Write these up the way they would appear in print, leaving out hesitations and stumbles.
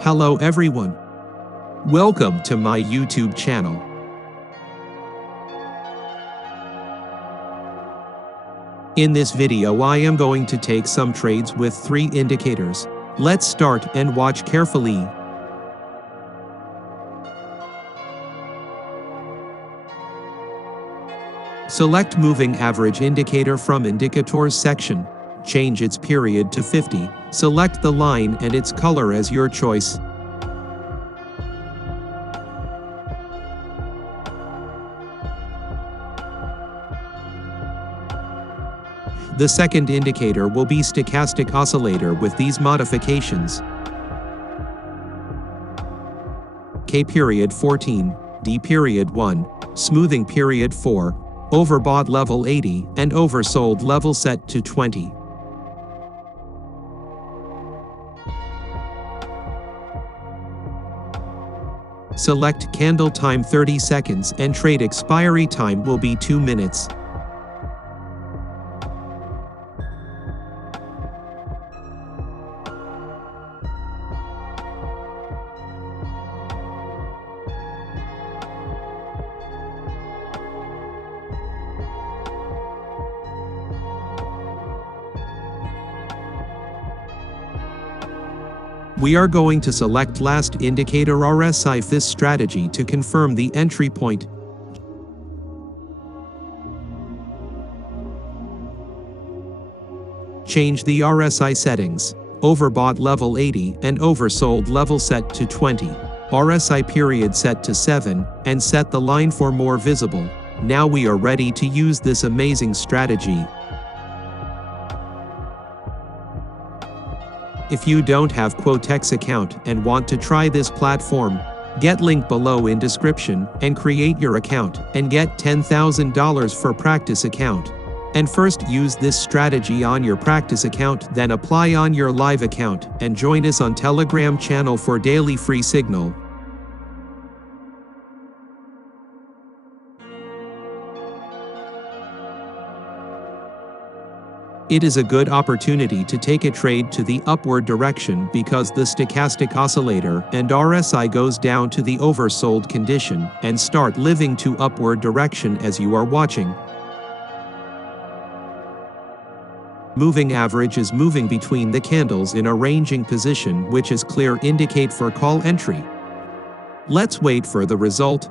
Hello everyone. Welcome to my YouTube channel. In this video I am going to take some trades with 3 indicators. Let's start and watch carefully. Select Moving Average Indicator from Indicators section. Change its period to 50. Select the line and its color as your choice. The second indicator will be Stochastic Oscillator with these modifications. K period 14, D period 1, smoothing period 4, overbought level 80 and oversold level set to 20. Select candle time 30 seconds and trade expiry time will be 2 minutes. We are going to select last indicator RSI this strategy to confirm the entry point. Change the RSI settings. Overbought level 80 and oversold level set to 20. RSI period set to 7 and set the line for more visible. Now we are ready to use this amazing strategy. If you don't have Quotex account and want to try this platform, get link below in description and create your account and get $10,000 for practice account. And first use this strategy on your practice account, then apply on your live account and join us on Telegram channel for daily free signal. It is a good opportunity to take a trade to the upward direction because the stochastic oscillator and RSI goes down to the oversold condition and start living to upward direction as you are watching. Moving average is moving between the candles in a ranging position which is clear indicate for call entry. Let's wait for the result.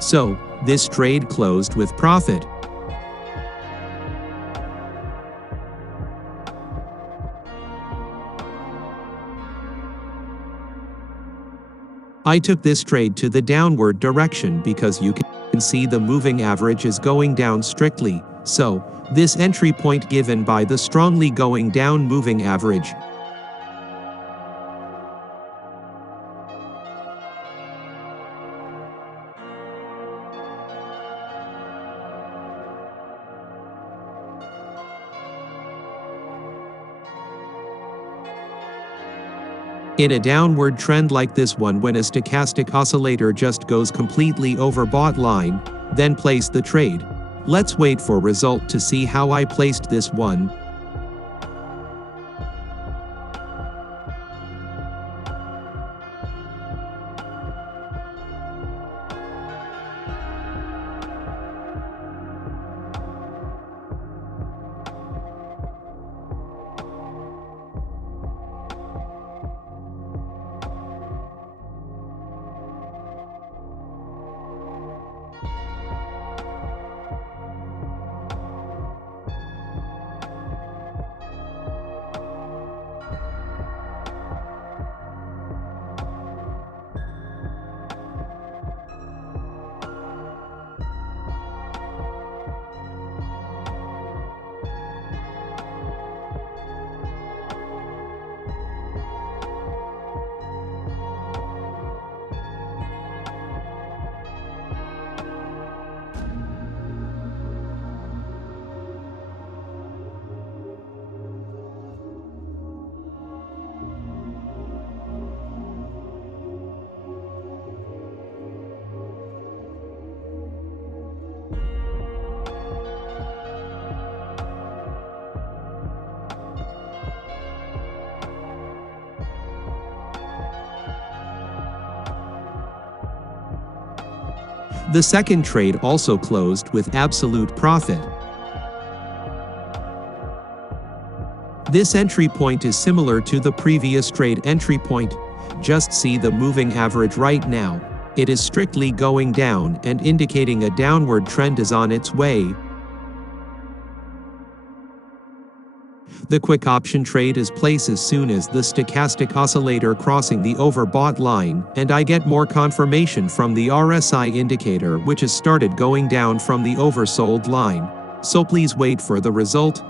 So, this trade closed with profit. I took this trade to the downward direction because you can see the moving average is going down strictly, so, this entry point given by the strongly going down moving average. In a downward trend like this one, when a stochastic oscillator just goes completely over bought line, then place the trade. Let's wait for result to see how I placed this one. The second trade also closed with absolute profit. This entry point is similar to the previous trade entry point. Just see the moving average right now. It is strictly going down and indicating a downward trend is on its way. The quick option trade is placed as soon as the stochastic oscillator crossing the overbought line, and I get more confirmation from the RSI indicator, which has started going down from the oversold line. So please wait for the result.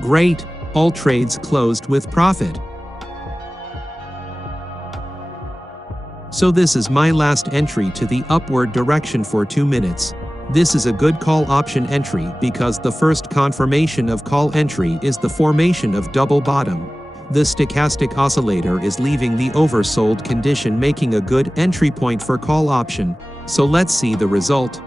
Great, all trades closed with profit. So this is my last entry to the upward direction for 2 minutes. This is a good call option entry because the first confirmation of call entry is the formation of double bottom. The stochastic oscillator is leaving the oversold condition, making a good entry point for call option. So let's see the result.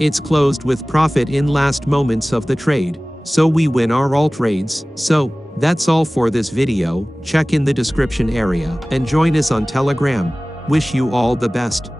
It's closed with profit in last moments of the trade, so we win our alt trades. So, that's all for this video. Check in the description area and join us on Telegram. Wish you all the best.